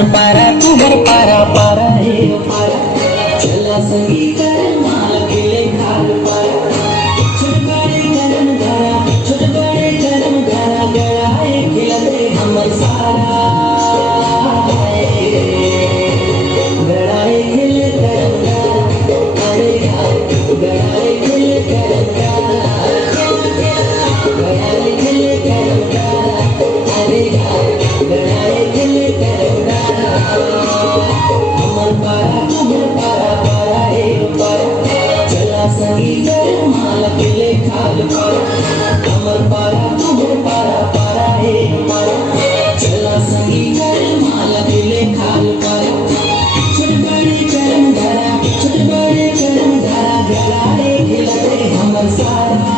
तुमर पारा पारा हे पारा चला संगी कर माल खेले खाल पारा छोट बड़े करम धारा गड़ाए खिलते हमर सारा गड़ाए खिले करम धारा अरे गड़ाए खिले करम धारा गड़ाए खिले करम धारा अरे गड़ाए खिले करम हमर पारा तुमर पारा पारा हे पारा चला संगी कर माल खेले खाल पारा हमर पारा तुमर पारा पारा हे पारा चला संगी कर माल खेले खाल पारा छोट बड़े करम धारा गड़ाए खिलते हमर सारा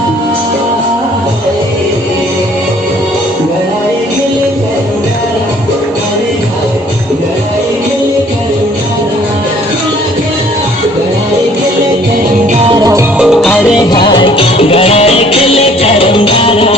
गड़ाए खिले करम धारा अरे गड़ाए खिले करम गड़ाए खिले करम धारा अरे हाय गड़ाए खिले करम धारा